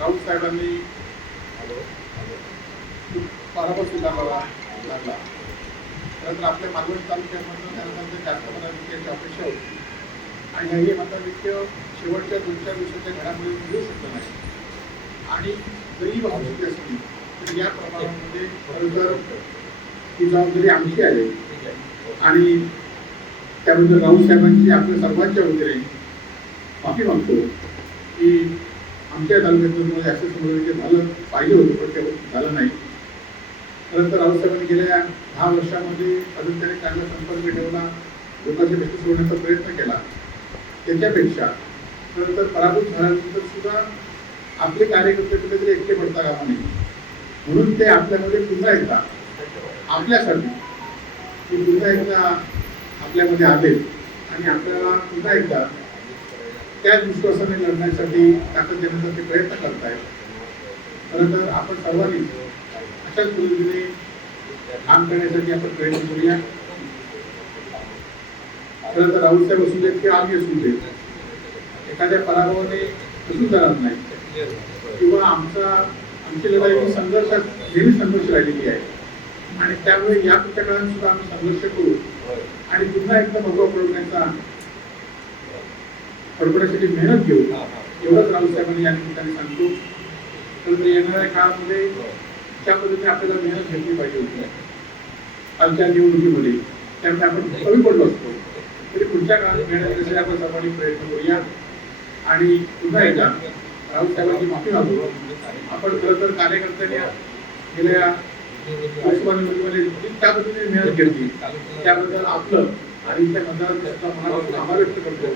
राऊत साहेबांनी पराभव स्वीकारला. लागला त्यानंतर आपल्या मालवण तालुक्यामधून त्यानंतर जास्त मताधिक्याची अपेक्षा होती आणि हे मताधिक्य शेवटच्या दोन चार दिवसाच्या घडामोडी मिळू शकलं नाही. आणि जरी वाहतुकी असली तर या प्रमाणामध्ये खरं तर ही जबाबदारी आमची आहे. आणि त्याबद्दल राऊत साहेबांची आपल्या सर्वांच्या वतीने माफी मागतो. की आमच्या तालुक्यातून म्हणजे असं झालं पाहिजे होतं पण ते झालं नाही. खरं तर गेल्या दहा वर्षामध्ये अजून त्याने चांगला संपर्क ठेवला लोकांचे व्यक्ती सोडण्याचा प्रयत्न केला. त्याच्यापेक्षा खरं तर पराभूत झाल्यानंतर सुद्धा आपले कार्यकर्ते कुठेतरी एकटे पडता कामा नाही म्हणून ते आपल्यामध्ये पुन्हा एकदा आपल्यासाठी ते पुन्हा एकदा आपल्यामध्ये आले. आणि आपल्याला पुन्हा एकदा त्याच विश्वासाने लढण्यासाठी ताकद देण्याचा ते प्रयत्न करतायत. खरं तर आपण सर्वांनी अशाच पद्धतीने काम करण्यासाठी आपण प्रयत्न करूया. खरं तर राहुल साहेब असू देत किंवा आम्ही असू देत एखाद्या पराभवाने कसून जाणार नाही. किंवा आमचा आमची लढाई ही संघर्षात नेहमी संघर्ष राहिलेली आहे. आणि त्यामुळे या पुढच्या सुद्धा आम्ही संघर्ष करू. आणि पुन्हा एकदा भगवा पडवण्याचा पडवण्यासाठी मेहनत घेऊ. एवढंच राहुल साहेबांनी या निमित्ताने सांगतो तर ते येणाऱ्या काळामध्ये ज्या पद्धतीने आपल्याला मेहनत घेतली पाहिजे होती. कालच्या निवडणुकीमध्ये. त्यामुळे आपण कमी पडलो असतो. तरी पुढच्या काळात मेहनत घेण्यासाठी आपण सर्वांनी प्रयत्न करूया. आणि पुन्हा एकदा राहुल साहेबांची माफी मागू. आपण खरं तर कार्यकर्त्यांनी गेल्या लोकसभा निवडणुकीमध्ये जी त्या पद्धतीने मेहनत घेतली. त्याबद्दल आपलं आणि त्या मतदारांचा मनापासून आभार व्यक्त करतो.